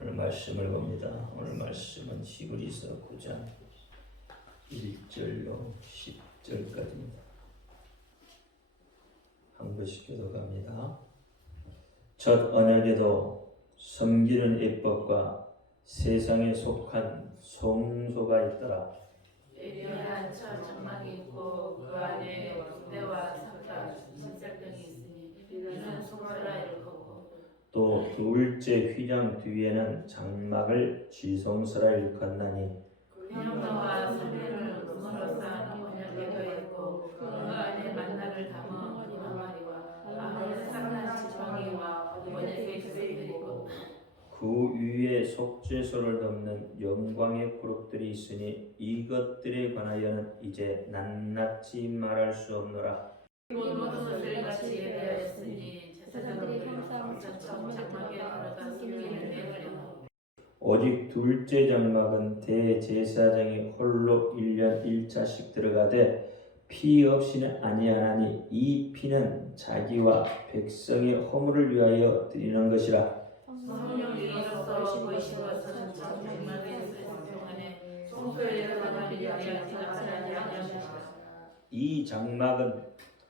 오늘 말씀을 봅니다. 오늘 말씀은 히브리서 9장 1절로 10절까지입니다. 한 글씩 교독합니다. 첫 언약에도 섬기는 예법과 세상에 속한 송소가 있더라. 예리한 첫 장막이 있고 그 안에 군대와 삭과 신살 등이 있으니 이는 소라라 일컫고 또 둘째 휘장 뒤에는 장막을 지성소라 일컫나니 휘장과 선례를 금으로 쌓은 언약궤가 있고 그 안에 만나를 담아 그 항아리와 아론의 상난 지팡이와 언약궤 그릇들이 있고 그 위에 속죄소를 덮는 영광의 그룹들이 있으니 이것들에 관하여는 이제 낱낱이 말할 수 없노라. 모든 것을 같이 예배하였으니 제사장들이 항상 장막에 들어가 섬기는 내용을 오직 둘째 장막은 대제사장이 홀로 1년 1차씩 들어가되 피 없이는 아니하나니 이 피는 자기와 백성의 허물을 위하여 드리는 것이라. 성령이 이로써 보이시고서 장막에 있을 동안에 성소에 들어가는 일이 아니하시라. 이 장막은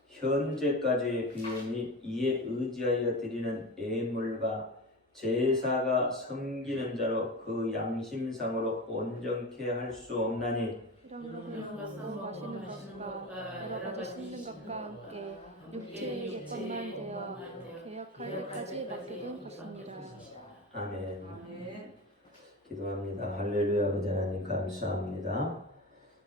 현재까지의 비움이 이에 의지하여 드리는 예물과 제사가 섬기는 자로 그 양심상으로 온전케 할 수 없나니 이런 것은 먹고 마시는 것과 여러 가지 씻는 것과 함께 육체의 예법만 되어 개혁하여까지 맡겨둔 것입니다. 아멘. 기도합니다. 할렐루야. 아버지 하나님 감사합니다.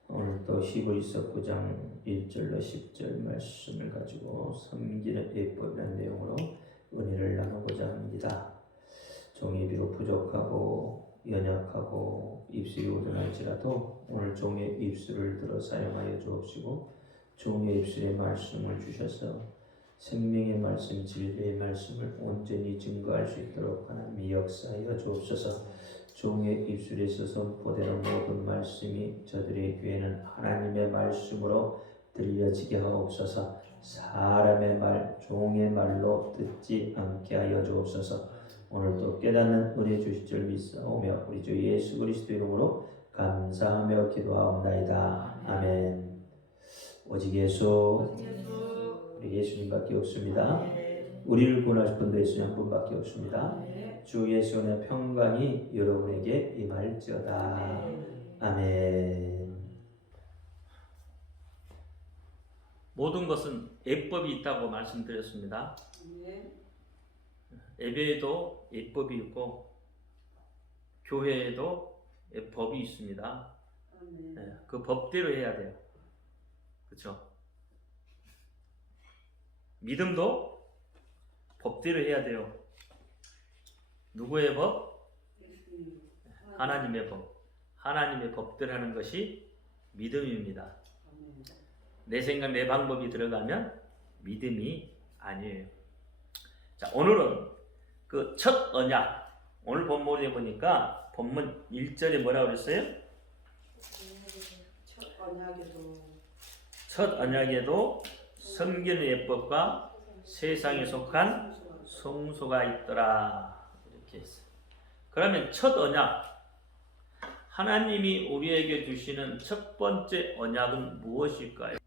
오늘 또 히브리서 9장 1절로 10절 말씀을 가지고 섬기는 예법이라는 내용으로 은혜를 나누고자 합니다. 종이 비록 부족하고 연약하고 입술이 오전할지라도 오늘 종의 입술을 들어 사용하여 주옵시고 종의 입술에 말씀을 주셔서 생명의 말씀, 진리의 말씀을 온전히 증거할 수 있도록 하나님이 역사하여 주옵소서. 종의 입술에서 선포되는 모든 말씀이 저들의 귀에는 하나님의 말씀으로 들려지게 하옵소서. 사람의 말, 종의 말로 듣지 않게 하여 주옵소서. 오늘도 깨닫는 은혜 주실 줄 믿사오며 우리 주 예수 그리스도 이름으로 감사하며 기도하옵나이다. 아멘. 오직 예수, 우리 예수님밖에 없습니다. 우리를 구원하실 분도 예수님 한 분밖에 없습니다. 주 예수의 평강이 여러분에게 임할지어다. 아멘. 모든 것은 예법이 있다고 말씀드렸습니다. 예배에도 예법이 있고 교회에도 법이 있습니다. 네, 그 법대로 해야 돼요. 그렇죠? 믿음도 법대로 해야 돼요. 누구의 법? 하나님의 법. 하나님의 법대로 하는 것이 믿음입니다. 내 생각, 내 방법이 들어가면 믿음이 아니에요. 자, 오늘은 그 첫 언약, 오늘 본문에 보니까 본문 1절에 뭐라고 그랬어요? 첫 언약에도 섬기는 예법과 세상에 속한 송소가 있더라. 이렇게 했어요. 그러면 첫 언약, 하나님이 우리에게 주시는 첫 번째 언약은 무엇일까요?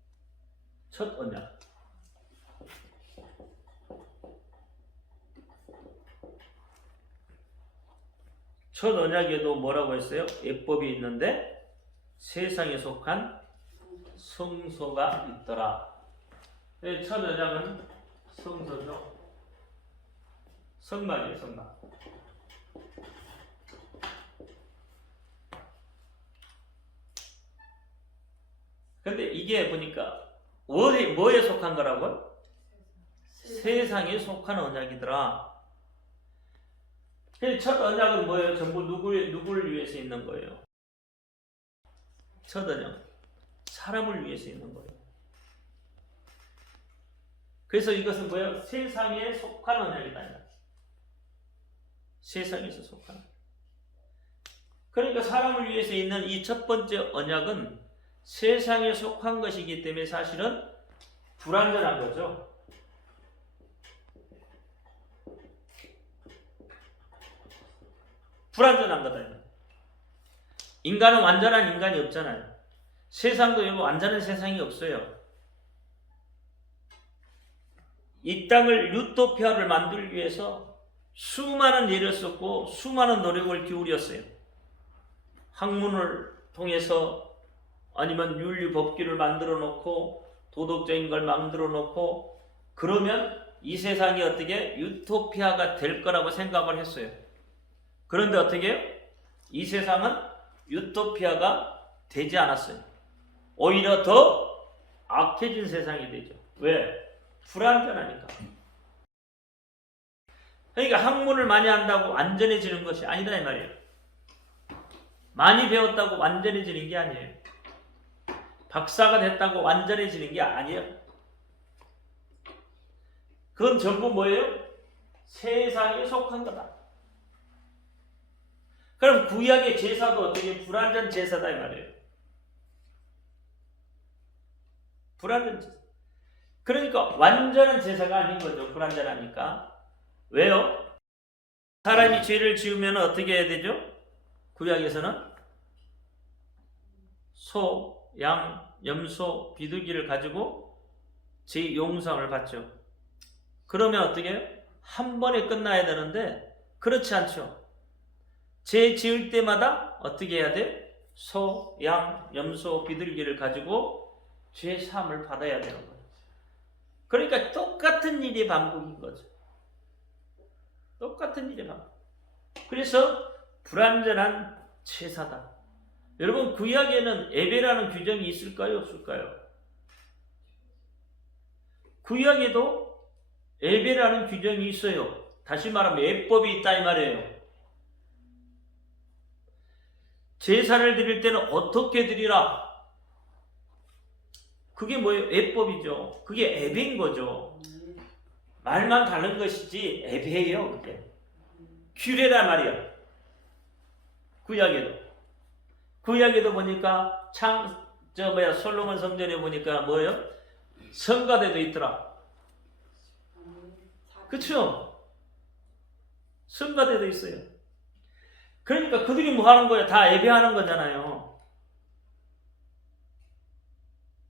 첫 언약. 첫 언약에도 뭐라고 했어요? 예법이 있는데 세상에 속한 성소가 있더라. 첫 언약은 성소죠. 성막이에요, 성막. 근데 이게 보니까 뭐에 속한 거라고요? 세상에 속한 언약이더라. 첫 언약은 뭐예요? 전부 누구를 위해서 있는 거예요? 첫 언약, 사람을 위해서 있는 거예요. 그래서 이것은 뭐예요? 세상에 속한 언약이다. 세상에서 속한. 그러니까 사람을 위해서 있는 이 첫 번째 언약은 세상에 속한 것이기 때문에 사실은 불완전한 거죠. 불완전한 거다. 인간은 완전한 인간이 없잖아요. 세상도 여러분 완전한 세상이 없어요. 이 땅을 유토피아를 만들기 위해서 수많은 일을 썼고 수많은 노력을 기울였어요. 학문을 통해서 아니면 윤리 법규를 만들어 놓고 도덕적인 걸 만들어 놓고 그러면 이 세상이 어떻게 유토피아가 될 거라고 생각을 했어요. 그런데 어떻게 이 세상은 유토피아가 되지 않았어요. 오히려 더 악해진 세상이 되죠. 왜? 불완전하니까. 그러니까 학문을 많이 한다고 완전해지는 것이 아니다 이 말이에요. 많이 배웠다고 완전해지는 게 아니에요. 박사가 됐다고 완전해지는 게 아니에요. 그건 전부 뭐예요? 세상에 속한 거다. 그럼 구약의 제사도 어떻게 불완전 제사다 이 말이에요. 불완전 제사. 그러니까 완전한 제사가 아닌 거죠. 불완전하니까. 왜요? 사람이 죄를 지으면 어떻게 해야 되죠? 구약에서는 소, 양, 염소, 비둘기를 가지고 죄 용서함을 받죠. 그러면 어떻게 해요? 한 번에 끝나야 되는데 그렇지 않죠. 죄 지을 때마다 어떻게 해야 돼? 소, 양, 염소, 비둘기를 가지고 죄 사함을 받아야 되는 거예요. 그러니까 똑같은 일이 반복인 거죠. 똑같은 일이 반복. 그래서 불완전한 제사다. 여러분 구약에는 예배라는 규정이 있을까요? 없을까요? 구약에도 예배라는 규정이 있어요. 다시 말하면 예법이 있다 이 말이에요. 제사를 드릴 때는 어떻게 드리라. 그게 뭐예요? 예법이죠. 그게 예배인 거죠. 말만 다른 것이지 예배예요. 그게 규례란 말이에요. 구약에도 보니까 솔로몬 성전에 보니까 뭐예요? 성가대도 있더라. 그쵸? 성가대도 있어요. 그러니까 그들이 뭐 하는 거예요? 다 예배하는 거잖아요.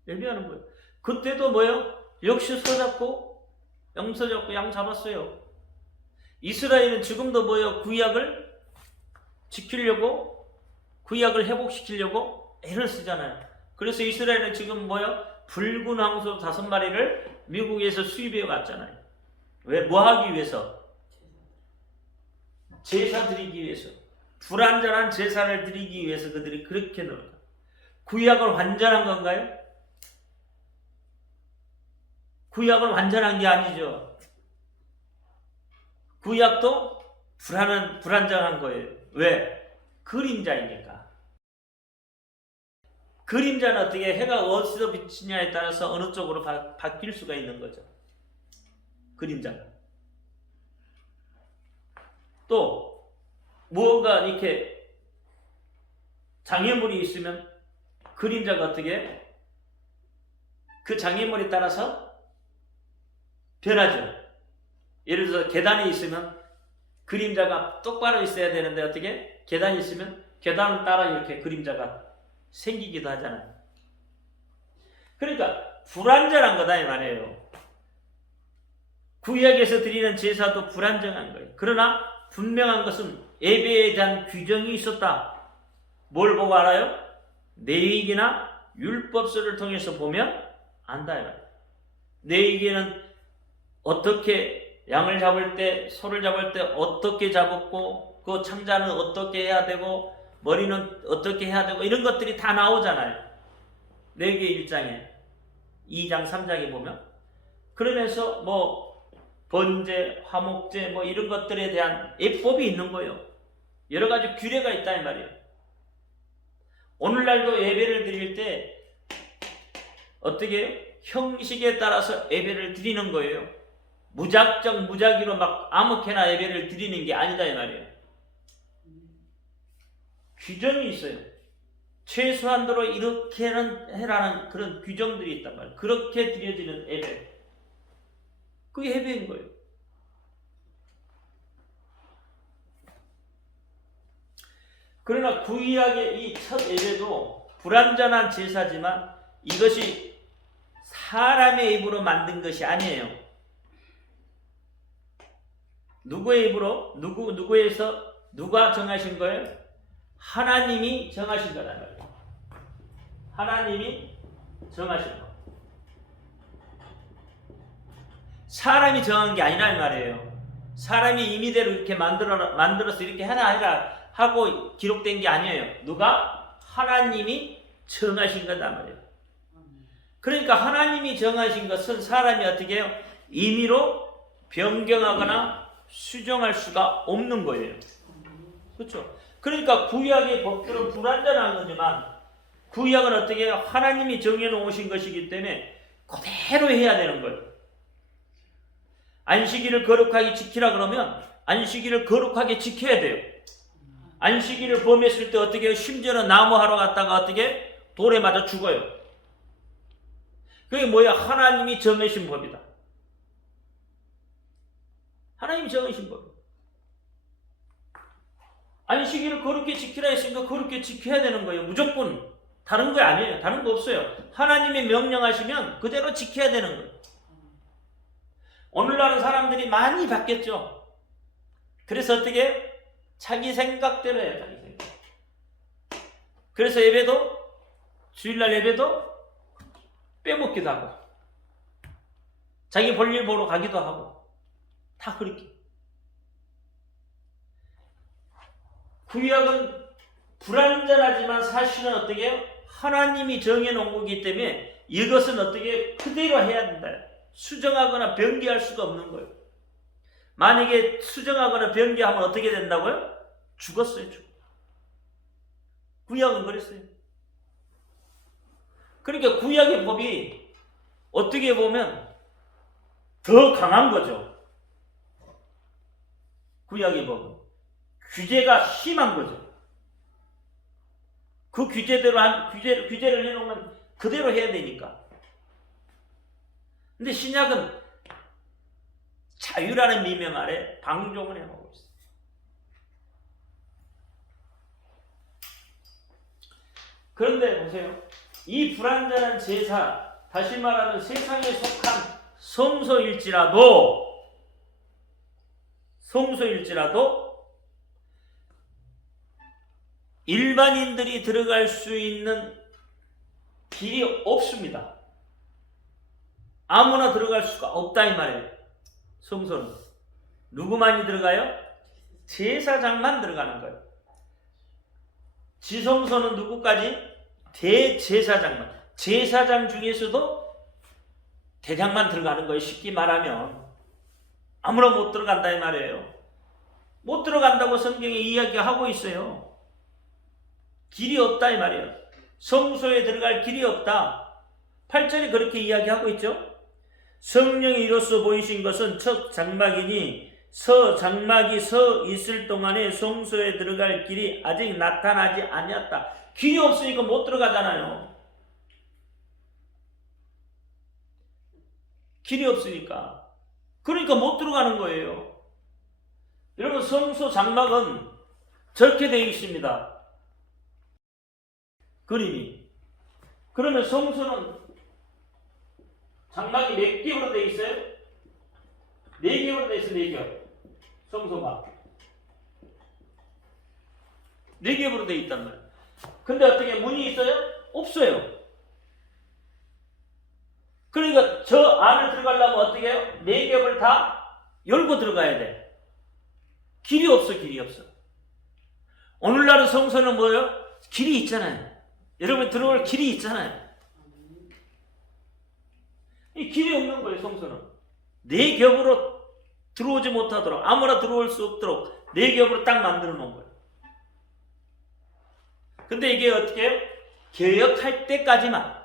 예배하는 거예요. 그때도 뭐예요? 역시 소 잡고 염소 잡고 양 잡았어요. 이스라엘은 지금도 뭐예요? 구약을 지키려고 구약을 회복시키려고 애를 쓰잖아요. 그래서 이스라엘은 지금 뭐예요? 붉은 황소 5마리를 미국에서 수입해 왔잖아요. 왜? 뭐 하기 위해서? 제사 드리기 위해서. 불완전한 제사를 드리기 위해서 그들이 그렇게 노력해요. 구약은 완전한 건가요? 구약은 완전한 게 아니죠. 구약도 불완전한 거예요. 왜? 그림자이니까. 그림자는 어떻게 해가 어디서 비치냐에 따라서 어느 쪽으로 바뀔 수가 있는 거죠. 그림자는. 또 무언가 이렇게 장애물이 있으면 그림자가 어떻게 그 장애물에 따라서 변하죠. 예를 들어서 계단이 있으면 그림자가 똑바로 있어야 되는데 어떻게 계단이 있으면 계단을 따라 이렇게 그림자가 생기기도 하잖아요. 그러니까 불완전한 거다 이 말이에요. 구약에서 드리는 제사도 불완전한 거예요. 그러나 분명한 것은 예배에 대한 규정이 있었다. 뭘 보고 알아요? 레위기나 율법서를 통해서 보면 안다 이 말이에요. 레위기는 어떻게 양을 잡을 때, 소를 잡을 때 어떻게 잡았고 그 창자는 어떻게 해야 되고 머리는 어떻게 해야 되고 이런 것들이 다 나오잖아요. 레위기 1장에 2장 3장에 보면. 그러면서 뭐 번제, 화목제 뭐 이런 것들에 대한 예법이 있는 거예요. 여러 가지 규례가 있다 이 말이에요. 오늘날도 예배를 드릴 때 어떻게 형식에 따라서 예배를 드리는 거예요. 무작정 무작위로 막 아무렇게나 예배를 드리는 게 아니다 이 말이에요. 규정이 있어요. 최소한도로 이렇게는 해라는 그런 규정들이 있단 말이에요. 그렇게 드려지는 예배. 그게 예배인 거예요. 그러나 구약의 이 첫 예배도 불완전한 제사지만 이것이 사람의 입으로 만든 것이 아니에요. 누구의 입으로? 누구에서? 누가 정하신 거예요? 하나님이 정하신 거란 말이에요. 하나님이 정하신 거. 사람이 정한 게 아니란 말이에요. 사람이 임의대로 이렇게 만들어서 이렇게 해라 하고 기록된 게 아니에요. 누가? 하나님이 정하신 거단 말이에요. 그러니까 하나님이 정하신 것은 사람이 어떻게 해요? 임의로 변경하거나 수정할 수가 없는 거예요. 그렇죠? 그러니까 구약의 법들은 불완전한 거지만 구약은 어떻게 해요? 하나님이 정해놓으신 것이기 때문에 그대로 해야 되는 거예요. 안식일을 거룩하게 지키라 그러면 안식일을 거룩하게 지켜야 돼요. 안식일을 범했을 때 어떻게 해요? 심지어는 나무 하러 갔다가 어떻게 돌에 맞아 죽어요. 그게 뭐야? 하나님이 정하신 법이다. 하나님이 정하신 법. 안식일을 거룩히 지키라 했으니까 거룩히 지켜야 되는 거예요. 무조건. 다른 거 아니에요. 다른 거 없어요. 하나님이 명령하시면 그대로 지켜야 되는 거예요. 오늘날은 사람들이 많이 바뀌었죠. 그래서 어떻게? 자기 생각대로 해요. 자기 생각. 그래서 예배도 주일날 예배도 빼먹기도 하고 자기 볼일 보러 가기도 하고 다 그렇게. 구약은 불완전하지만 사실은 어떻게 해요? 하나님이 정해놓은 거기 때문에 이것은 어떻게 그대로 해야 된다. 수정하거나 변개할 수가 없는 거예요. 만약에 수정하거나 변개하면 어떻게 된다고요? 죽었어요. 구약은 그랬어요. 그러니까 구약의 법이 어떻게 보면 더 강한 거죠. 구약의 법은 규제가 심한 거죠. 그 규제대로 규제를 해놓으면 그대로 해야 되니까. 근데 신약은 자유라는 미명 아래 방종을 해먹고 있어요. 그런데 보세요. 이 불완전한 제사, 다시 말하면 세상에 속한 성소일지라도 일반인들이 들어갈 수 있는 길이 없습니다. 아무나 들어갈 수가 없다 이 말이에요. 성소는 누구만이 들어가요? 제사장만 들어가는 거예요. 지성소는 누구까지? 대제사장만. 제사장 중에서도 대장만 들어가는 거예요. 쉽게 말하면 아무나 못 들어간다 이 말이에요. 못 들어간다고 성경에 이야기하고 있어요. 길이 없다 이 말이에요. 성소에 들어갈 길이 없다. 8절이 그렇게 이야기하고 있죠. 성령이 이로써 보이신 것은 첫 장막이니 장막이 서 있을 동안에 성소에 들어갈 길이 아직 나타나지 아니었다. 길이 없으니까 못 들어가잖아요. 길이 없으니까. 그러니까 못 들어가는 거예요. 여러분 성소 장막은 저렇게 되어 있습니다. 그림이. 그러면 성소는 장막이 몇 겹으로 되어 있어요? 4겹으로 되어 있어요. 4겹. 성소가 4겹으로 되어 있단 말이에요. 근데 어떻게 문이 있어요? 없어요. 그러니까 저 안을 들어가려면 어떻게 해요? 4겹을 다 열고 들어가야 돼. 길이 없어. 오늘날은 성소는 뭐예요? 길이 있잖아요. 여러분 들어올 길이 있잖아요. 이 길이 없는 거예요. 성소는 4겹으로 들어오지 못하도록, 아무나 들어올 수 없도록 4겹으로 딱 만들어 놓은 거예요. 근데 이게 어떻게 해요? 개혁할 때까지만.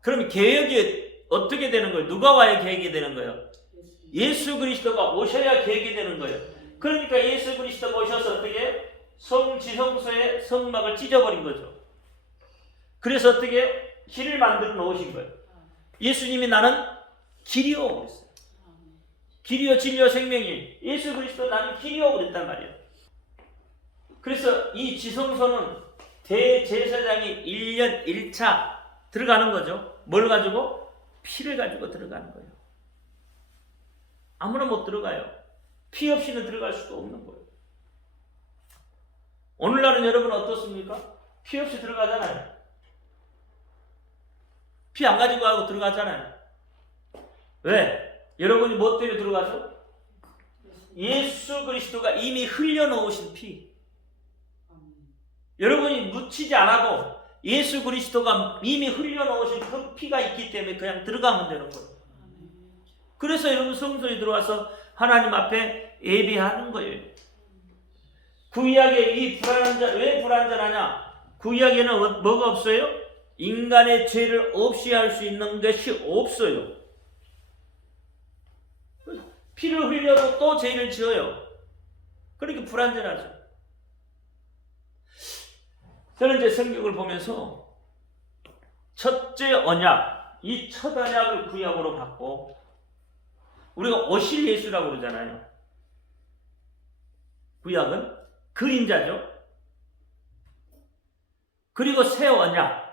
그럼 개혁이 어떻게 되는 거예요? 누가 와야 개혁이 되는 거예요? 예수 그리스도가 오셔야 개혁이 되는 거예요. 그러니까 예수 그리스도가 오셔서 어떻게 해요? 지성소의 성막을 찢어버린 거죠. 그래서 어떻게 해요? 길을 만들어 놓으신 거예요. 예수님이 나는 길이요 그랬어요. 길이요 진리요 생명이. 예수 그리스도 나는 길이요 그랬단 말이에요. 그래서 이 지성소는 대제사장이 1년 1차 들어가는 거죠. 뭘 가지고? 피를 가지고 들어가는 거예요. 아무나 못 들어가요. 피 없이는 들어갈 수도 없는 거예요. 오늘날은 여러분 어떻습니까? 피 없이 들어가잖아요. 피 안 가지고 하고 들어가잖아요. 왜? 여러분이 뭐 때문에 들어가죠? 예수 그리스도가 이미 흘려놓으신 피. 여러분이 묻히지 않아도 예수 그리스도가 이미 흘려놓으신 그 피가 있기 때문에 그냥 들어가면 되는 거예요. 그래서 여러분 성소에 들어와서 하나님 앞에 예배하는 거예요. 구약의 이 불완전, 왜 불완전하냐? 구약에는 뭐가 없어요? 인간의 죄를 없이 할 수 있는 것이 없어요. 피를 흘려도 또 죄를 지어요. 그러니까 불완전하죠. 저는 이제 성경을 보면서 첫째 언약, 이 첫 언약을 구약으로 받고 우리가 오실 예수라고 그러잖아요. 구약은 그림자죠. 그리고 새 언약.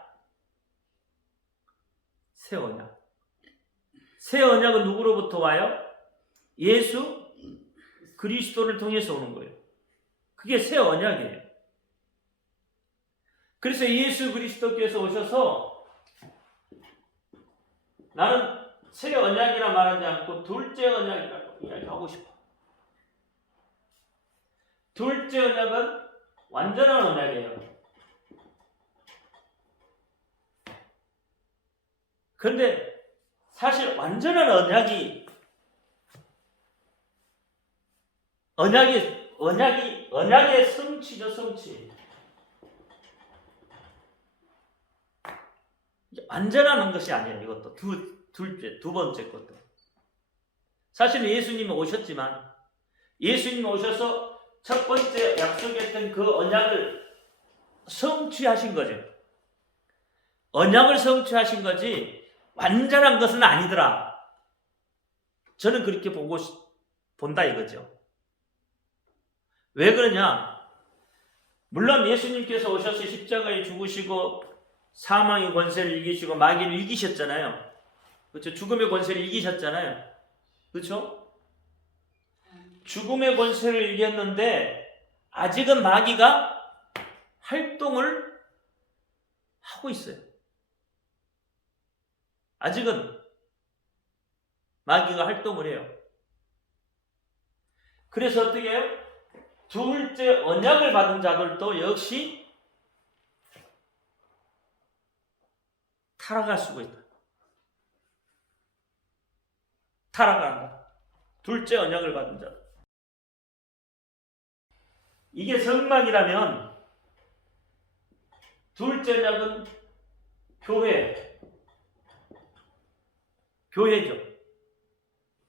새 언약. 새 언약은 누구로부터 와요? 예수 그리스도를 통해서 오는 거예요. 그게 새 언약이에요. 그래서 예수 그리스도께서 오셔서 나는 새 언약이라 말하지 않고 둘째 언약이라고 이야기하고 싶어. 둘째 언약은 완전한 언약이에요. 그런데 사실 완전한 언약의 성취죠, 성취. 완전한 것이 아니에요. 이것도 두 번째 것도. 사실 예수님이 오셨지만 예수님이 오셔서 첫 번째 약속했던 그 언약을 성취하신 거죠. 언약을 성취하신 거지 완전한 것은 아니더라. 저는 그렇게 본다 이거죠. 왜 그러냐? 물론 예수님께서 오셔서 십자가에 죽으시고 사망의 권세를 이기시고 마귀를 이기셨잖아요. 그렇죠? 죽음의 권세를 이기셨잖아요. 그렇죠? 죽음의 권세를 이겼는데 아직은 마귀가 활동을 하고 있어요. 아직은 마귀가 활동을 해요. 그래서 어떻게 해요? 둘째 언약을 받은 자들도 역시 타락할 수가 있다. 타락한다. 둘째 언약을 받은 자. 이게 성막이라면 둘째 언약은 교회죠.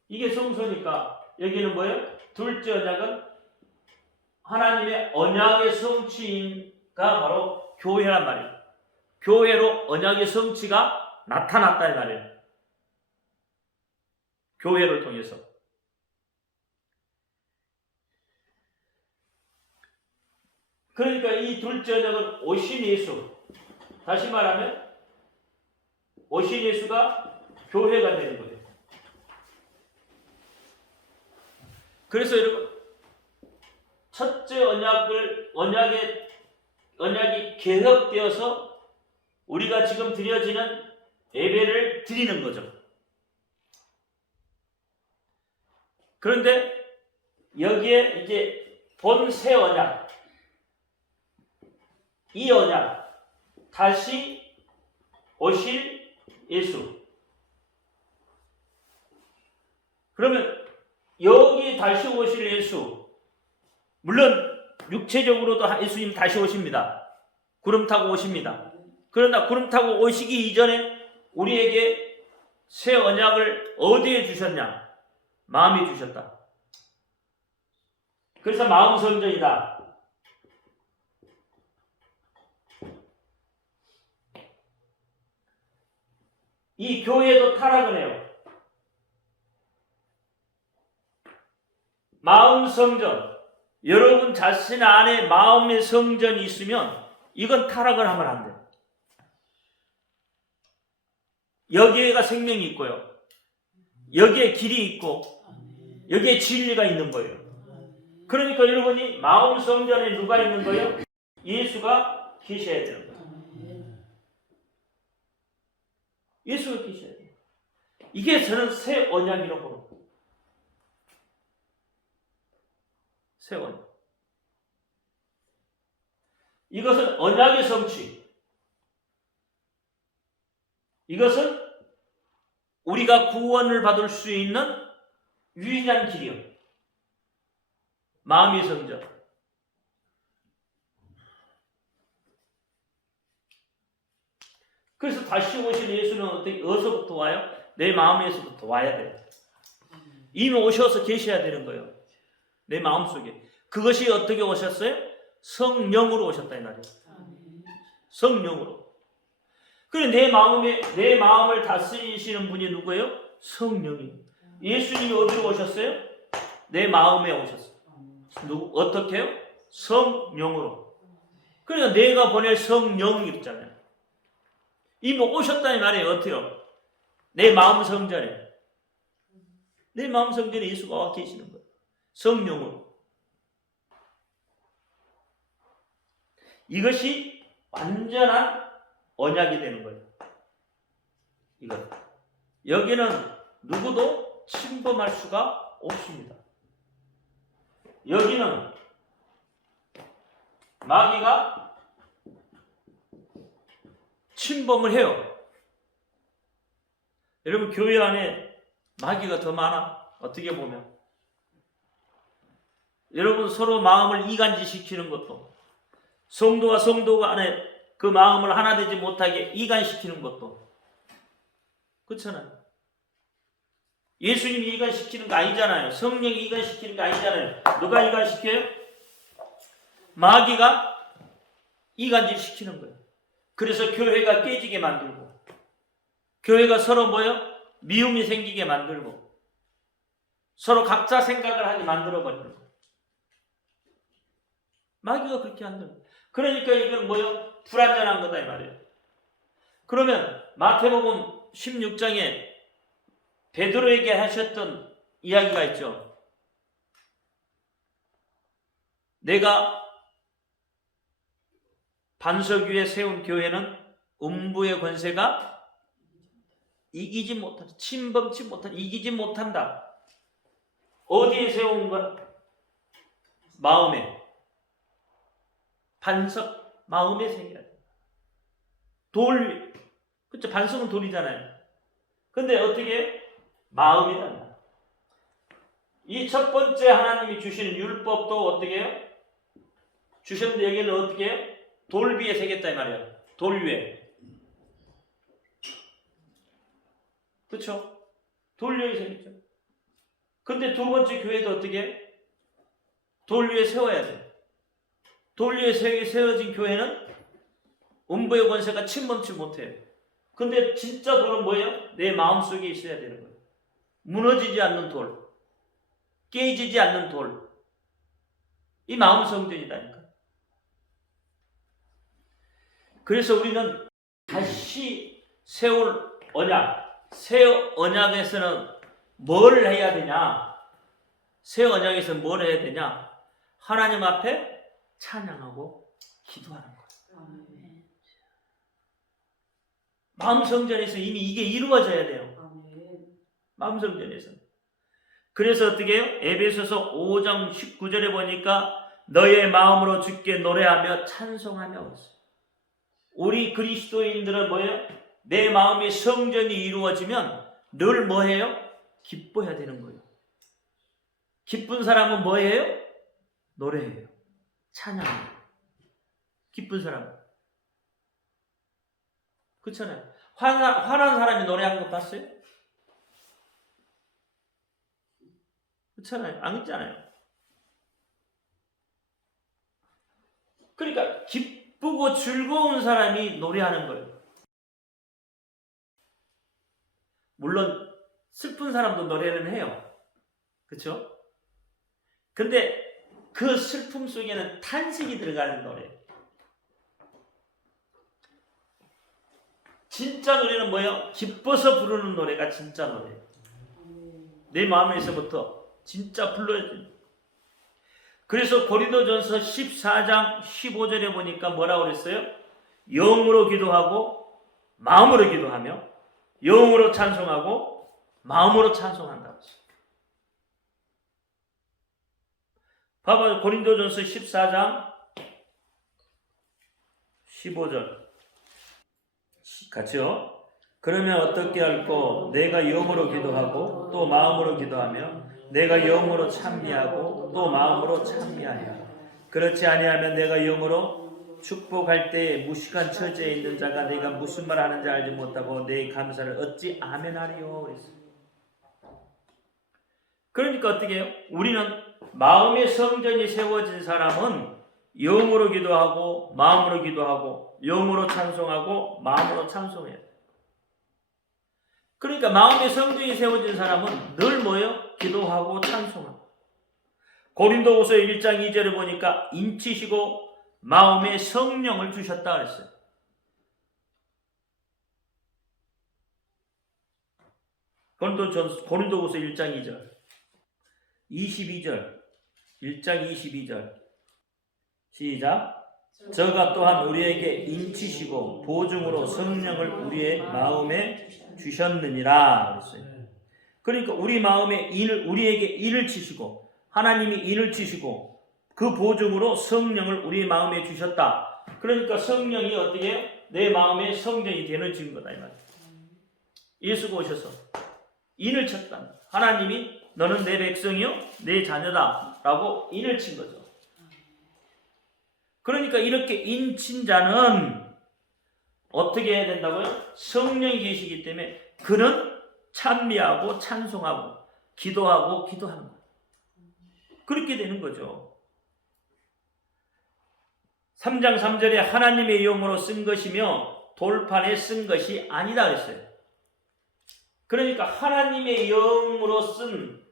이게 성소니까 여기는 뭐예요? 둘째 언약은 하나님의 언약의 성취가 바로 교회란 말이에요. 교회로 언약의 성취가 나타났다 이 말이에요. 교회를 통해서. 그러니까 이 둘째 언약은 오신 예수. 다시 말하면 오신 예수가 교회가 되는 거예요. 그래서 여러분 첫째 언약이 개혁되어서 우리가 지금 드려지는 예배를 드리는 거죠. 그런데 여기에 이제 본 새 언약, 이 언약, 다시 오실 예수. 그러면 여기 다시 오실 예수, 물론 육체적으로도 예수님 다시 오십니다. 구름 타고 오십니다. 그러나 구름 타고 오시기 이전에 우리에게 새 언약을 어디에 주셨냐? 마음에 주셨다. 그래서 마음 성전이다. 이 교회도 타락을 해요. 마음 성전, 여러분 자신 안에 마음의 성전이 있으면 이건 타락을 하면 안 돼요. 여기에가 생명이 있고요. 여기에 길이 있고 여기에 진리가 있는 거예요. 그러니까 여러분이 마음 성전에 누가 있는 거예요? 예수가 계셔야 되는 거예요. 예수가 계셔야 돼요. 이게 저는 새 언약이라고 봅니다. 새 언약. 이것은 언약의 성취. 이것은 우리가 구원을 받을 수 있는 유일한 길이요. 마음의 성전. 그래서 다시 오실 예수는 어디서부터 와요? 내 마음에서부터 와야 돼요. 이미 오셔서 계셔야 되는 거예요. 내 마음속에. 그것이 어떻게 오셨어요? 성령으로 오셨다 이 말이에요. 성령으로. 그래 내 마음을 다스리시는 분이 누구예요? 성령이에요. 예수님이 어디로 오셨어요? 내 마음에 오셨어요. 어떻게 해요? 성령으로. 그러니까 내가 보낼 성령이 있잖아요. 이미 오셨다는 말이에요. 어때요? 내 마음 성전에. 내 마음 성전에 예수가 와 계시는 거예요. 성령으로. 이것이 완전한 언약이 되는 거예요. 이거. 여기는 누구도 침범할 수가 없습니다. 여기는 마귀가 침범을 해요. 여러분 교회 안에 마귀가 더 많아. 어떻게 보면 여러분 서로 마음을 이간질시키는 것도, 성도와 성도가 안에 그 마음을 하나 되지 못하게 이간시키는 것도 그렇잖아요. 예수님이 이간시키는 거 아니잖아요. 성령이 이간시키는 거 아니잖아요. 누가 이간시켜요? 마귀가 이간질시키는 거예요. 그래서 교회가 깨지게 만들고, 교회가 서로 미움이 생기게 만들고, 서로 각자 생각을 하게 만들어버리는 거예요. 마귀가 그렇게 한다는 거예요. 그러니까 이건 불완전한 거다 이 말이에요. 그러면 마태복음 16장에 베드로에게 하셨던 이야기가 있죠. 내가 반석 위에 세운 교회는 음부의 권세가 이기지 못한다. 침범치 못한다. 이기지 못한다. 어디에 세운 거야? 마음에. 반석, 마음에 새겨야 돼. 돌, 그쵸? 반석은 돌이잖아요. 근데 어떻게? 마음이란다. 이 첫 번째 하나님이 주시는 율법도 어떻게 해요? 주셨는데 여기는 어떻게 해요? 돌 위에 새겼다 이 말이에요. 돌 위에. 그쵸? 돌 위에 새겼죠. 근데 두 번째 교회도 어떻게 해요? 돌 위에 세워야 돼요. 돌 위에 세워진 교회는 음부의 권세가 침범치 못해요. 근데 진짜 돌은 뭐예요? 내 마음속에 있어야 되는 거예요. 무너지지 않는 돌, 깨지지 않는 돌. 이 마음 성전이다니까. 그래서 우리는 다시 세울 언약, 새 언약에서는 뭘 해야 되냐? 새 언약에서는 뭘 해야 되냐? 하나님 앞에 찬양하고 기도하는 거예요. 마음 성전에서 이미 이게 이루어져야 돼요. 마음 성전에서. 그래서 어떻게 해요? 에베소서 5장 19절에 보니까 너의 마음으로 주께 노래하며 찬송하며 왔어요. 우리 그리스도인들은 뭐예요? 내 마음의 성전이 이루어지면 늘 뭐해요? 기뻐해야 되는 거예요. 기쁜 사람은 뭐예요? 노래해요. 찬양해요. 기쁜 사람. 그렇잖아요. 화난 사람이 노래하는 거 봤어요? 그렇잖아요. 안 있잖아요. 그러니까 기쁘고 즐거운 사람이 노래하는 거예요. 물론 슬픈 사람도 노래는 해요. 그렇죠? 근데 그 슬픔 속에는 탄식이 들어가는 노래. 진짜 노래는 뭐예요? 기뻐서 부르는 노래가 진짜 노래. 내 마음에서부터 진짜 불러야 돼. 그래서 고린도전서 14장 15절에 보니까 뭐라고 그랬어요? 영으로 기도하고 마음으로 기도하며 영으로 찬송하고 마음으로 찬송한다고 했어요. 봐봐요. 고린도전서 14장 15절 같이요. 그러면 어떻게 할꼬? 내가 영으로 기도하고 또 마음으로 기도하며 내가 영으로 찬미하고 또 마음으로 찬미하여 그렇지 아니하면 내가 영으로 축복할 때에 무식한 처지에 있는 자가 내가 무슨 말 하는지 알지 못하고 내 감사를 어찌 아멘하리요 그랬어요. 그러니까 어떻게 해요? 우리는 마음의 성전이 세워진 사람은 영으로 기도하고 마음으로 기도하고 영으로 찬송하고 마음으로 찬송해요. 그러니까 마음의 성전이 세워진 사람은 늘 뭐예요? 기도하고 찬송하고. 고린도후서 1장 2절에 보니까 인치시고 마음에 성령을 주셨다 그랬어요. 고린도후서 1장 2절 22절 1장 22절 시작. 저가 또한 우리에게 인치시고 보증으로 성령을 우리의 마음에 주셨느니라 그랬어요. 그러니까 우리 마음에 우리에게 인을 치시고 하나님이 인을 치시고 그 보증으로 성령을 우리 마음에 주셨다. 그러니까 성령이 어떻게 해요? 내 마음의 성전이 되는 증거다 이 말이에요. 예수가 오셔서 인을 쳤다. 하나님이 너는 내 백성이요 내 자녀다 라고 인을 친 거죠. 그러니까 이렇게 인친 자는 어떻게 해야 된다고요? 성령이 계시기 때문에 그는 찬미하고 찬송하고 기도하고 기도하는 거예요. 그렇게 되는 거죠. 3장 3절에 하나님의 영으로 쓴 것이며 돌판에 쓴 것이 아니다 그랬어요. 그러니까 하나님의 영으로 쓴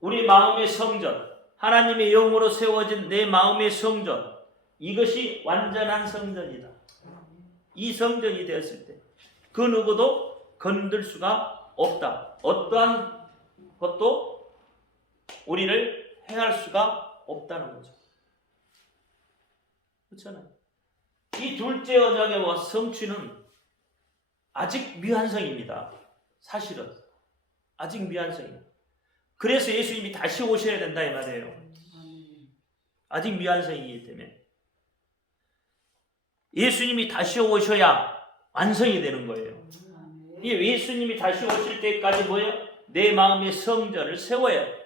우리 마음의 성전, 하나님의 영으로 세워진 내 마음의 성전, 이것이 완전한 성전이다. 이 성전이 되었을 때 그 누구도 건들 수가 없다. 어떠한 것도 우리를 행할 수가 없다는 거죠. 그렇잖아요. 이 둘째 언약의 성취는 아직 미완성입니다. 사실은 아직 미완성입니다. 그래서 예수님이 다시 오셔야 된다 이 말이에요. 아직 미완성이기 때문에 예수님이 다시 오셔야 완성이 되는 거예요. 이 예수님이 다시 오실 때까지 뭐예요? 내 마음의 성전을 세워야 돼요.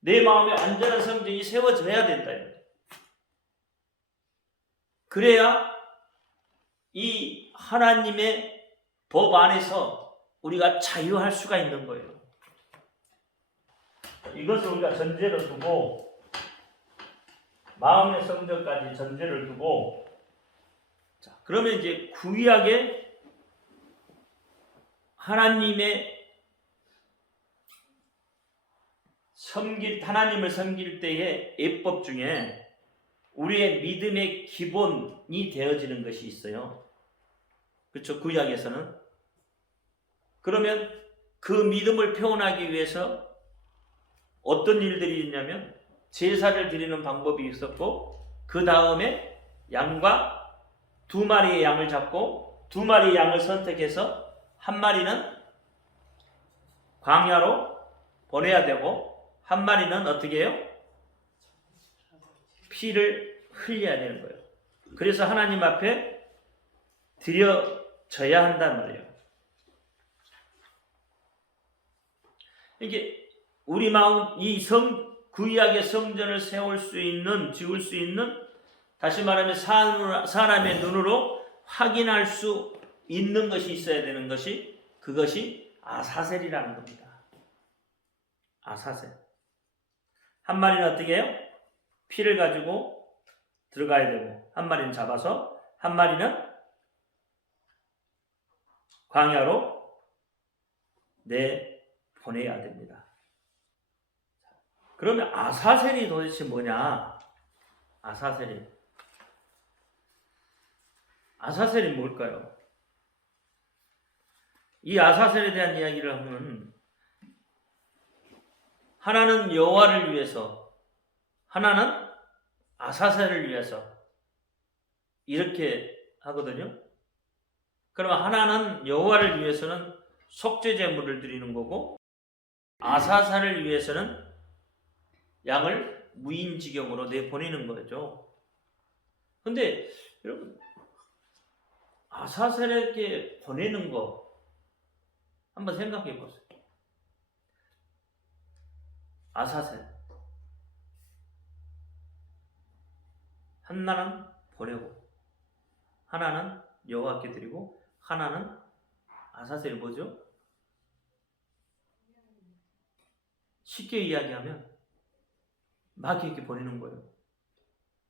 내 마음의 완전한 성전이 세워져야 된다. 그래야 이 하나님의 법 안에서 우리가 자유할 수가 있는 거예요. 이것을 우리가 전제로 두고 마음의 성전까지 전제를 두고 자, 그러면 이제 구약의 하나님의 하나님을 섬길 때의 예법 중에 우리의 믿음의 기본이 되어지는 것이 있어요. 그렇죠? 구약에서는. 그러면 그 믿음을 표현하기 위해서 어떤 일들이 있냐면 제사를 드리는 방법이 있었고 그 다음에 양과 2마리의 양을 잡고 2마리의 양을 선택해서 한 마리는 광야로 보내야 되고 한 마리는 어떻게 해요? 피를 흘려야 되는 거예요. 그래서 하나님 앞에 드려져야 한단 말이에요. 이게 우리 마음 이 구약의 성전을 세울 수 있는 지을 수 있는 다시 말하면 사람의 눈으로 확인할 수 있는 것이 있어야 되는 것이 그것이 아사셀이라는 겁니다. 아사셀. 한 마리는 어떻게 해요? 피를 가지고 들어가야 되고 한 마리는 잡아서 한 마리는 광야로 보내야 됩니다. 그러면 아사셀이 도대체 뭐냐? 아사셀이 뭘까요? 이 아사셀에 대한 이야기를 하면 하나는 여호와를 위해서, 하나는 아사셀을 위해서 이렇게 하거든요. 그러면 하나는 여호와를 위해서는 속죄 제물을 드리는 거고, 아사셀을 위해서는 양을 무인지경으로 내보내는 거죠. 근데 여러분, 아사셀에게 보내는 거 한번 생각해 보세요. 아사셀 하나는 보내고, 하나는 여호와께 드리고, 하나는 아사셀이 뭐죠? 쉽게 이야기하면 마귀에게 보내는 거예요.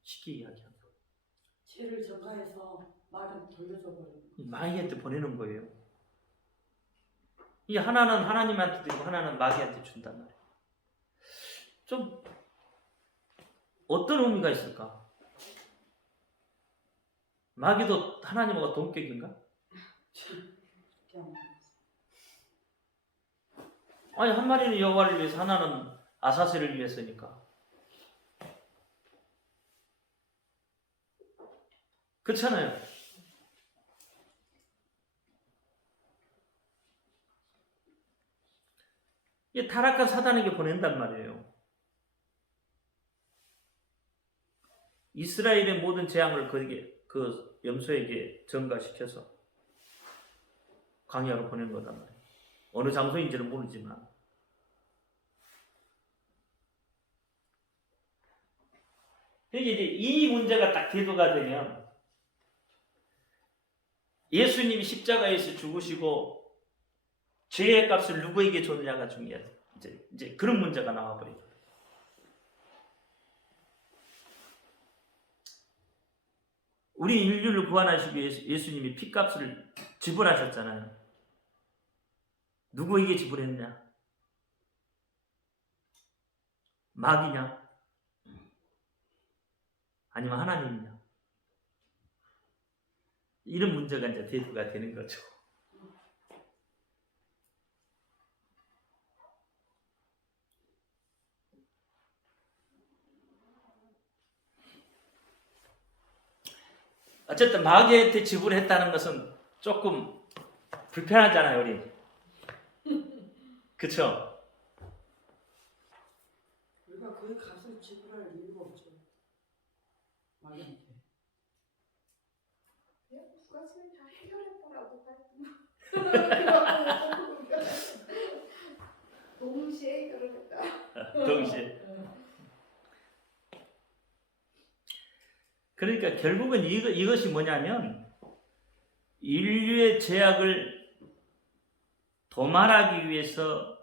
쉽게 이야기하면 죄를 전가해서 말은 돌려줘 버리는 마귀한테 보내는 거예요. 이 하나는 하나님한테 드리고 하나는 마귀한테 준단 말이에요. 좀 어떤 의미가 있을까? 마귀도 하나님과 동격인가? 그냥 아니, 한 마리는 여호와를 위해서, 하나는 아사셀을 위해서니까. 그렇잖아요. 이 타락한 사단에게 보낸단 말이에요. 이스라엘의 모든 재앙을 그 염소에게 전가시켜서 광야로 보낸 거단 말이에요. 어느 장소인지는 모르지만. 이게 이제 이 문제가 딱 대두가 되면 예수님이 십자가에서 죽으시고 죄의 값을 누구에게 줬느냐가 중요해요. 이제 그런 문제가 나와버리죠. 우리 인류를 구원하시기 위해서 예수님이 피값을 지불하셨잖아요. 누구에게 지불했냐? 마귀냐? 아니면 하나님이냐? 이런 문제가 이제 대두가 되는 거죠. 어쨌든 마귀한테 지불했다는 것은 조금 불편하잖아요, 우리. 그쵸? 우리가 거기 가서 지불할 이유가 없죠. 말한테. 누가 지금 다 해결했더라고. 동시에 해결을 했다. 동시에. 그러니까 결국은 이것이 뭐냐면 인류의 죄악을 도말하기 위해서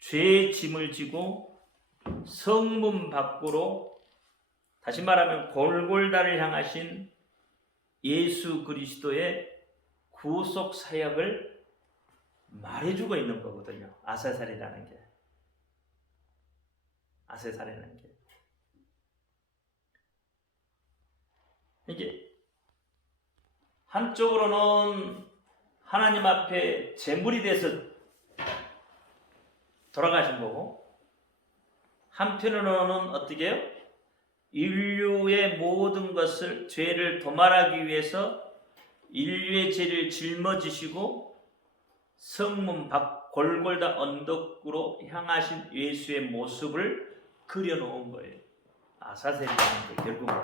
죄의 짐을 지고 성문 밖으로, 다시 말하면 골골다를 향하신 예수 그리스도의 구속 사역을 말해주고 있는 거거든요. 아사살이라는 게. 아사살이라는 게. 이게 한쪽으로는 하나님 앞에 제물이 돼서 돌아가신 거고, 한편으로는 어떻게 해요? 인류의 모든 것을, 죄를 도말하기 위해서 인류의 죄를 жил머지시고 성문 밖 골골다 언덕으로 향하신 예수의 모습을 그려놓은 거예요. 아사셀이라는 게 결국은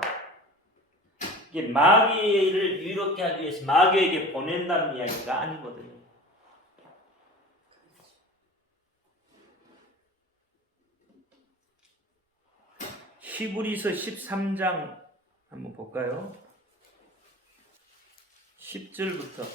이게 마귀를 유롭게 하기 위해서 마귀에게 보낸다는 이야기가 아니거든요. 히브리서 13장 한번 볼까요? 10절부터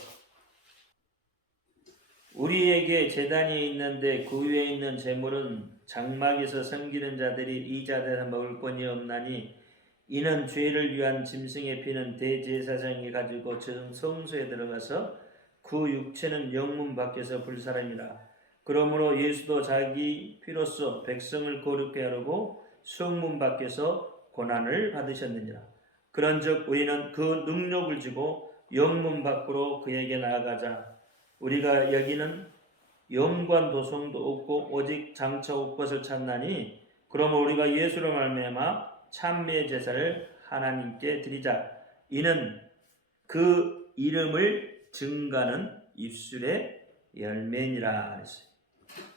우리에게 제단이 있는데 그 위에 있는 제물은 장막에서 섬기는 자들이 이 자들을 먹을 권이 없나니 이는 죄를 위한 짐승의 피는 대제사장이 가지고 성소에 들어가서 그 육체는 영문 밖에서 불사람이라 그러므로 예수도 자기 피로써 백성을 거룩게 하려고 성문 밖에서 고난을 받으셨느니라. 그런즉 우리는 그 능력을 지고 영문 밖으로 그에게 나아가자. 우리가 여기는 영관 도성도 없고 오직 장차 올 것을 찾나니 그러므로 우리가 예수로 말미암아 참미의 제사를 하나님께 드리자. 이는 그 이름을 증가하는 입술의 열매니라 했어요.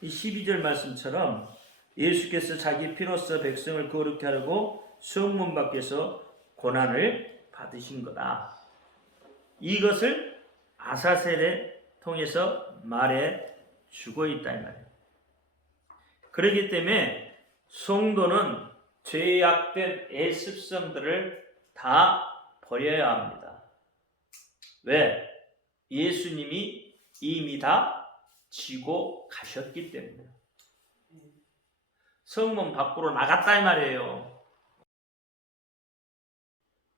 이 12절 말씀처럼 예수께서 자기 피로써 백성을 거룩게 하려고 성문 밖에서 고난을 받으신 거다. 이것을 아사셀에 통해서 말해 주고 있다 이 말이에요. 그렇기 때문에 성도는 죄악된 애습성들을 다 버려야 합니다. 왜? 예수님이 이미 다 지고 가셨기 때문에. 성문 밖으로 나갔다 이 말이에요.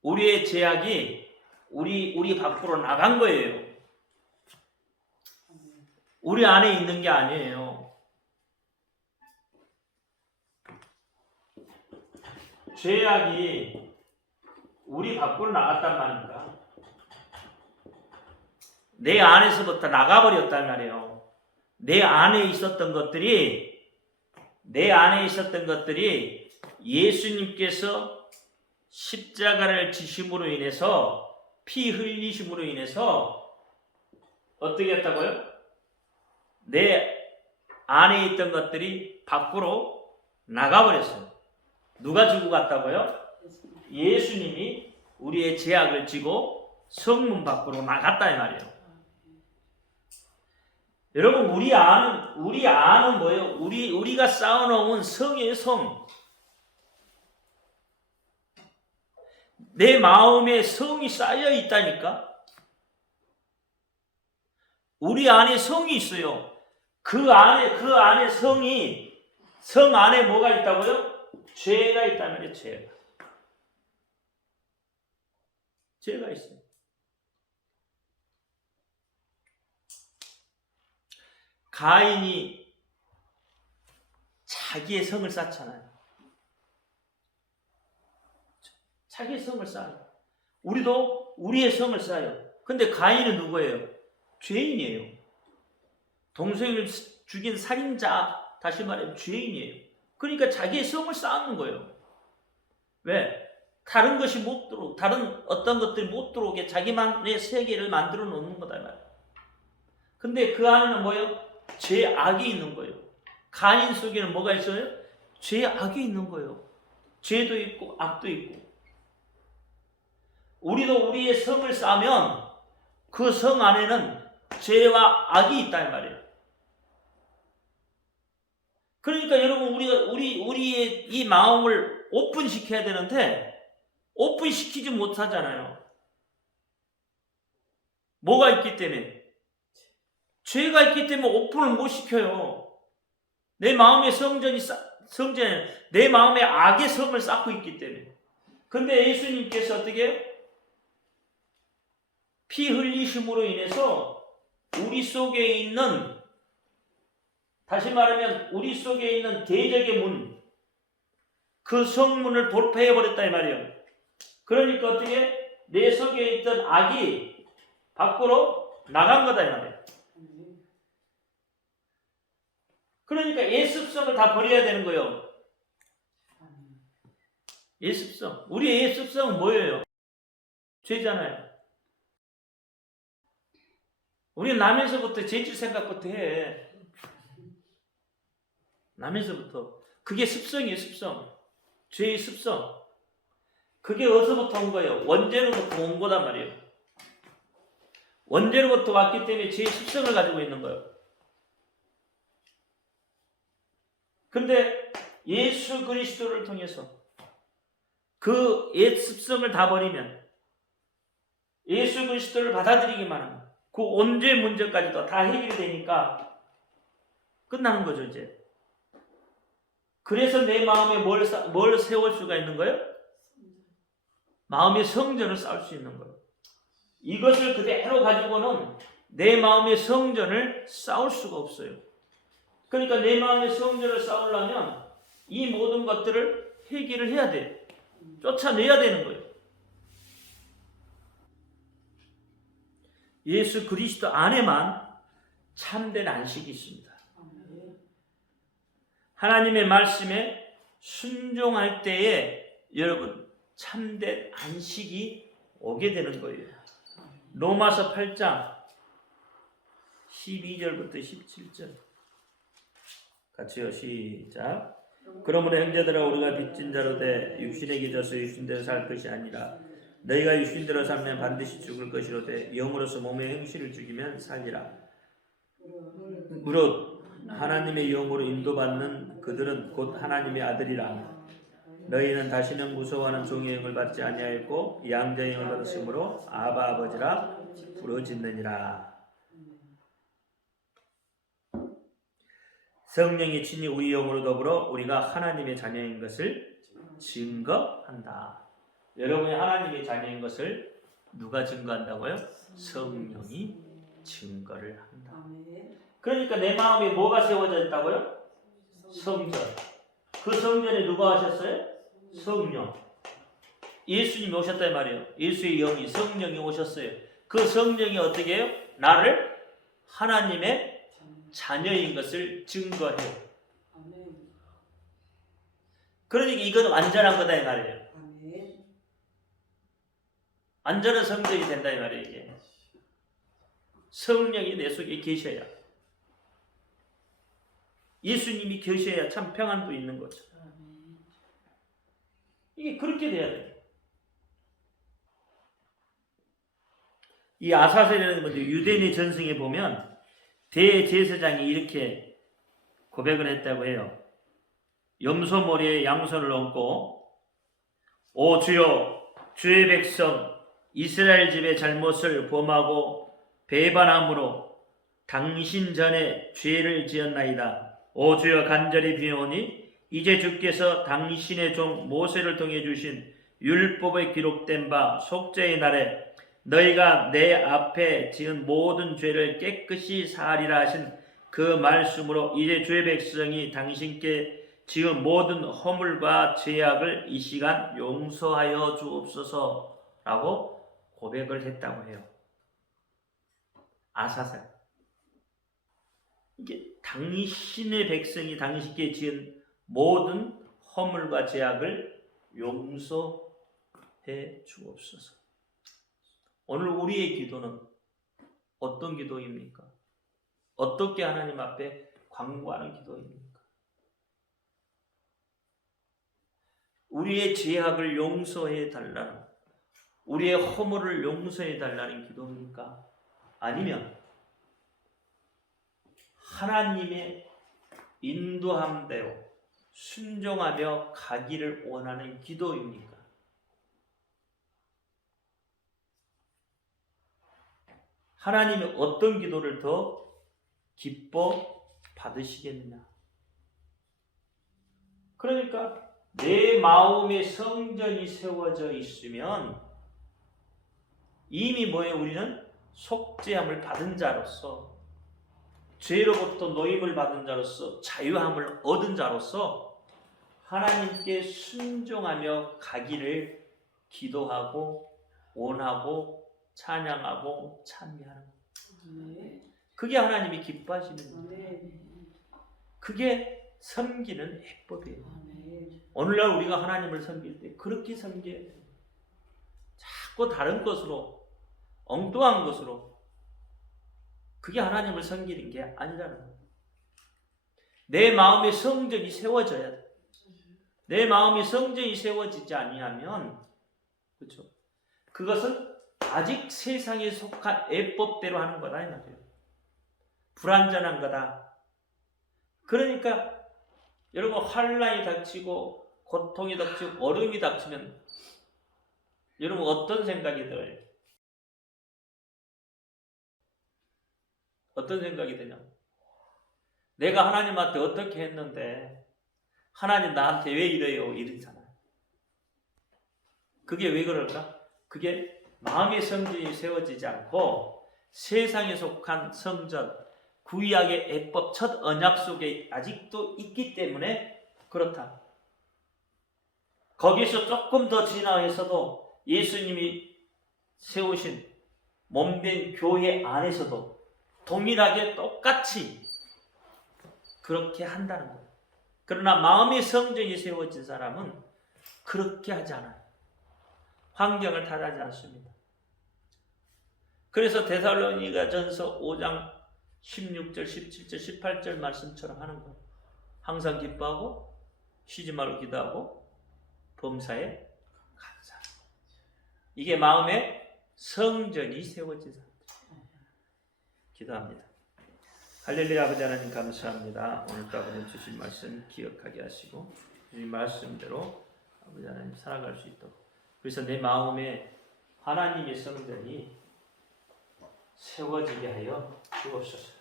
우리의 죄악이 우리 밖으로 나간 거예요. 우리 안에 있는 게 아니에요. 죄악이 우리 밖으로 나갔단 말입니다. 내 안에서부터 나가버렸단 말이에요. 내 안에 있었던 것들이 예수님께서 십자가를 지심으로 인해서 피 흘리심으로 인해서 어떻게 했다고요? 내 안에 있던 것들이 밖으로 나가버렸어요. 누가 지고 갔다고요? 예수님이 우리의 죄악을 지고 성문 밖으로 나갔다 이 말이에요. 여러분 우리 안은 뭐예요? 우리가 쌓아놓은 성이에요, 성. 내 마음에 성이 쌓여 있다니까. 우리 안에 성이 있어요. 그 안에 성 안에 뭐가 있다고요? 죄가 있단 말이에요, 죄가 있어요. 가인이 자기의 성을 쌓잖아요. 자기의 성을 쌓아요. 우리도 우리의 성을 쌓아요. 근데 가인은 누구예요? 죄인이에요. 동생을 죽인 살인자, 다시 말하면 죄인이에요. 그러니까 자기의 성을 쌓는 거예요. 왜? 다른 것이 못 들어오게, 다른 어떤 것들이 못 들어오게 자기만의 세계를 만들어 놓는 거다 말이에요. 근데 그 안에는 뭐예요? 죄악이 있는 거예요. 가인 속에는 뭐가 있어요? 죄악이 있는 거예요. 죄도 있고 악도 있고. 우리도 우리의 성을 쌓으면 그 성 안에는 죄와 악이 있다 이 말이에요. 그러니까 여러분 우리의 이 마음을 오픈시켜야 되는데 오픈시키지 못하잖아요. 뭐가 있기 때문에? 죄가 있기 때문에 오픈을 못 시켜요. 내 마음의 내 마음의 악의 성을 쌓고 있기 때문에. 근데 예수님께서 어떻게 해요? 피 흘리심으로 인해서 우리 속에 있는, 다시 말하면 우리 속에 있는 대적의 문, 그 성문을 돌파해버렸다 이 말이에요. 그러니까 어떻게 내 속에 있던 악이 밖으로 나간 거다 이 말이에요. 그러니까 예습성을 다 버려야 되는 거예요. 예습성. 우리의 예습성은 뭐예요? 죄잖아요. 우리는 나면서부터 죄질 생각부터 해. 나면서부터. 그게 습성이에요, 습성. 죄의 습성. 그게 어디서부터 온 거예요? 원죄로부터 온 거단 말이에요. 원죄로부터 왔기 때문에 죄의 습성을 가지고 있는 거예요. 근데 예수 그리스도를 통해서 그 옛 습성을 다 버리면, 예수 그리스도를 받아들이기만 하면 그 원죄 문제까지도 다 해결이 되니까 끝나는 거죠, 이제. 그래서 내 마음에 뭘 세울 수가 있는 거예요? 마음의 성전을 쌓을 수 있는 거예요. 이것을 그대로 가지고는 내 마음의 성전을 쌓을 수가 없어요. 그러니까 내 마음의 성전을 쌓으려면 이 모든 것들을 해결을 해야 돼. 쫓아내야 되는 거예요. 예수 그리스도 안에만 참된 안식이 있습니다. 하나님의 말씀에 순종할 때에 여러분 참된 안식이 오게 되는 거예요. 로마서 8장 12절부터 17절 같이요. 시작. 그러므로 형제들아 우리가 빚진 자로 돼 육신에 기져서 육신대로 살 것이 아니라 너희가 육신대로 살면 반드시 죽을 것이로되 영으로서 몸의 행실을 죽이면 살리라. 무릇 하나님의 영으로 인도받는 그들은 곧 하나님의 아들이라. 너희는 다시는 무서워하는 종의 영을 받지 아니하였고 양자의 영을 받았으므로 아바 아버지라 부르짖느니라. 성령이 친히 우리 영으로 더불어 우리가 하나님의 자녀인 것을 증거한다. 여러분이 하나님의 자녀인 것을 누가 증거한다고요? 성령이 증거를 한다. 그러니까 내 마음에 뭐가 세워져 있다고요? 성전. 그 성전에 누가 하셨어요? 성령. 예수님이 오셨단 말이에요. 예수의 영이 성령이 오셨어요. 그 성령이 어떻게 해요? 나를 하나님의 자녀인 것을 증거해요. 그러니까 이건 완전한 거다 이 말이에요. 완전한 성전이 된다 이 말이에요. 이게. 성령이 내 속에 계셔야, 예수님이 계셔야 참 평안도 있는 거죠. 이게 그렇게 돼야 돼요. 이 아사셀이라는 건데 유대인의 전승에 보면 대제사장이 이렇게 고백을 했다고 해요. 염소 머리에 양손을 얹고 오 주여 주의 백성 이스라엘 집의 잘못을 범하고 배반함으로 당신 전에 죄를 지었나이다. 오 주여 간절히 비오니 이제 주께서 당신의 종 모세를 통해 주신 율법에 기록된 바 속죄의 날에 너희가 내 앞에 지은 모든 죄를 깨끗이 사하리라 하신 그 말씀으로 이제 주의 백성이 당신께 지은 모든 허물과 죄악을 이 시간 용서하여 주옵소서라고 고백을 했다고 해요. 아사셀. 이게 당신의 백성이 당신께 지은 모든 허물과 죄악을 용서해 주옵소서. 오늘 우리의 기도는 어떤 기도입니까? 어떻게 하나님 앞에 간구하는 기도입니까? 우리의 죄악을 용서해 달라는, 우리의 허물을 용서해 달라는 기도입니까? 아니면 하나님의 인도함대로 순종하며 가기를 원하는 기도입니까? 하나님이 어떤 기도를 더 기뻐 받으시겠느냐? 그러니까 내 마음에 성전이 세워져 있으면 이미 뭐예요? 우리는 속죄함을 받은 자로서, 죄로부터 노임을 받은 자로서, 자유함을 얻은 자로서 하나님께 순종하며 가기를 기도하고 원하고 찬양하고 찬미하는 거예요. 그게 하나님이 기뻐하시는 거예요. 그게 섬기는 해법이에요. 오늘날 우리가 하나님을 섬길 때 그렇게 섬겨야 돼요. 자꾸 다른 것으로, 엉뚱한 것으로, 그게 하나님을 섬기는 게 아니라는 거예요. 내 마음에 성전이 세워져야 돼. 내 마음에 성전이 세워지지 아니하면, 그렇죠? 그것은 아직 세상에 속한 애법대로 하는 거다 이 말이에요. 불완전한 거다. 그러니까 여러분 환난이 닥치고 고통이 닥치고 어려움이 닥치면 여러분 어떤 생각이 들어요? 어떤 생각이 드냐? 내가 하나님한테 어떻게 했는데 하나님 나한테 왜 이래요? 이러잖아요. 그게 왜 그럴까? 그게 마음의 성전이 세워지지 않고 세상에 속한 성전, 구약의 예법 첫 언약 속에 아직도 있기 때문에 그렇다. 거기서 조금 더 진화해서도 예수님이 세우신 몸된 교회 안에서도 동일하게 똑같이 그렇게 한다는 거예요. 그러나 마음의 성전이 세워진 사람은 그렇게 하지 않아요. 환경을 탓하지 않습니다. 그래서 데살로니가전서 5장 16절, 17절, 18절 말씀처럼 하는 거예요. 항상 기뻐하고 쉬지 말고 기도하고 범사에 감사하고. 이게 마음의 성전이 세워진 사람들. 기도합니다. 할렐루야. 아버지 하나님 감사합니다. 오늘도 아버지 주신 말씀 기억하게 하시고 주신 말씀대로 아버지 하나님 살아갈 수 있도록, 그래서 내 마음에 하나님의 성전이 세워지게 하여 주옵소서.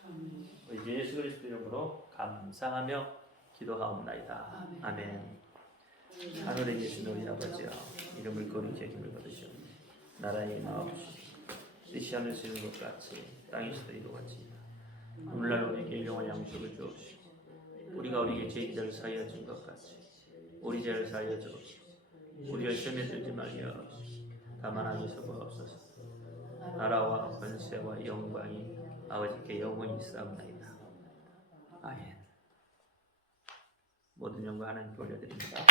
우리 예수 그리스도 이름으로 감사하며 기도하옵나이다. 아멘. 하늘에 계신 우리 아버지여, 이름을 거룩히 여김을 받으시오. 나라의 마옵시고 뜻이 하늘에서 이룬 것 같이 땅에서도 이루어지이다. 오늘날 우리에게 일용할 양식을 주옵시고 우리가 우리에게 죄인들을 사하여 준 것 같이 우리 죄를 사하여 주옵시고 우리를 시험에 들지 말게 하옵시고 다만 하늘에서 보옵소서. 나라와 권세와 영광이 아버지께 영원히 있사옵나이다. 아멘. 모든 영광 하나님께 올려드립니다.